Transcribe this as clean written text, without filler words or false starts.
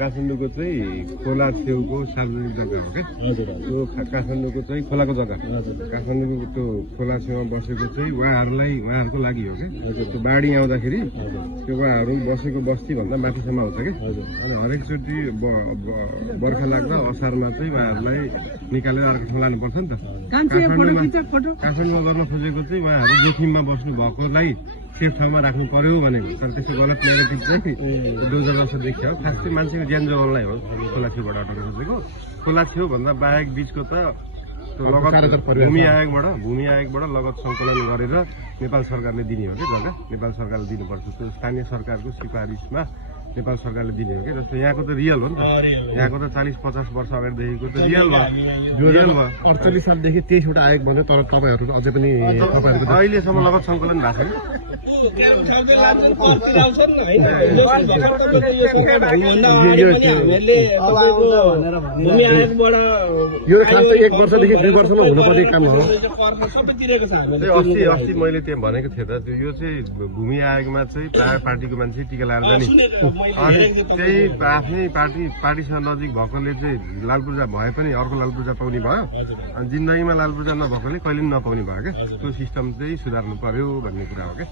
काठमाडौँको चाहिँ खोला छेउको सार्वजनिक जग्गा हो क्या। त्यो काठमाडौँको चाहिँ खोलाको जग्गा, काठमाडौँको त्यो खोला छेउमा बसेको चाहिँ उहाँहरूको लागि हो क्या। त्यो बाढी आउँदाखेरि त्यो उहाँहरू बसेको बस्ती भन्दा माथिसम्म आउँछ क्या। अनि हरेकचोटि बर्खा लाग्दा असारमा चाहिँ उहाँहरूलाई निकालेर अर्को ठाउँ लानुपर्छ नि त। काठमाडौँमा गर्न खोजेको चाहिँ उहाँहरू जोखिममा बस्नु भएकोलाई सेफ ठाउँमा राख्नु पर्यो भनेको। तर त्यसो गलत नेगेटिभ चाहिँ डोजर जस्तो देखियो। खास चाहिँ मान्छेको ज्यान जोगाउनलाई हो खोला छेउबाट हटाउन खोजेको। खोला छेउ भन्दा बाहेक बिचको त भूमि आयोगबाट लगत सङ्कलन गरेर नेपाल सरकारले दिने हो कि जग्गा, नेपाल सरकारले दिनुपर्छ। त्यो स्थानीय सरकारको सिफारिसमा नेपाल सरकारले दिने हो कि। जस्तो यहाँको त रियल हो नि त, यहाँको त 40-50 वर्ष अगाडिदेखिको त रियल भयो। 48 सालदेखि 23वटा आयोग बन्यो, तर तपाईँहरू अझै पनि अहिलेसम्म लगत सङ्कलन भएको यो खास चाहिँ 1 वर्षदेखि 2 वर्षमा हुनुपर्ने काम हो। अस्ति मैले त्यहाँ भनेको थिएँ त, यो चाहिँ भूमि आयोगमा चाहिँ प्राय पार्टीको मान्छे टिका लाएर जाने, अनि त्यही आफ्नै पार्टीसँग नजिक भएकोले चाहिँ लाल पूर्जा भए पनि अर्को लाल पूर्जा पाउने भयो, अनि जिन्दगीमा लाल पूर्जा नभएकोले कहिले पनि नपाउने भयो क्या। त्यो सिस्टम चाहिँ सुधार्नु पर्यो भन्ने कुरा हो क्या।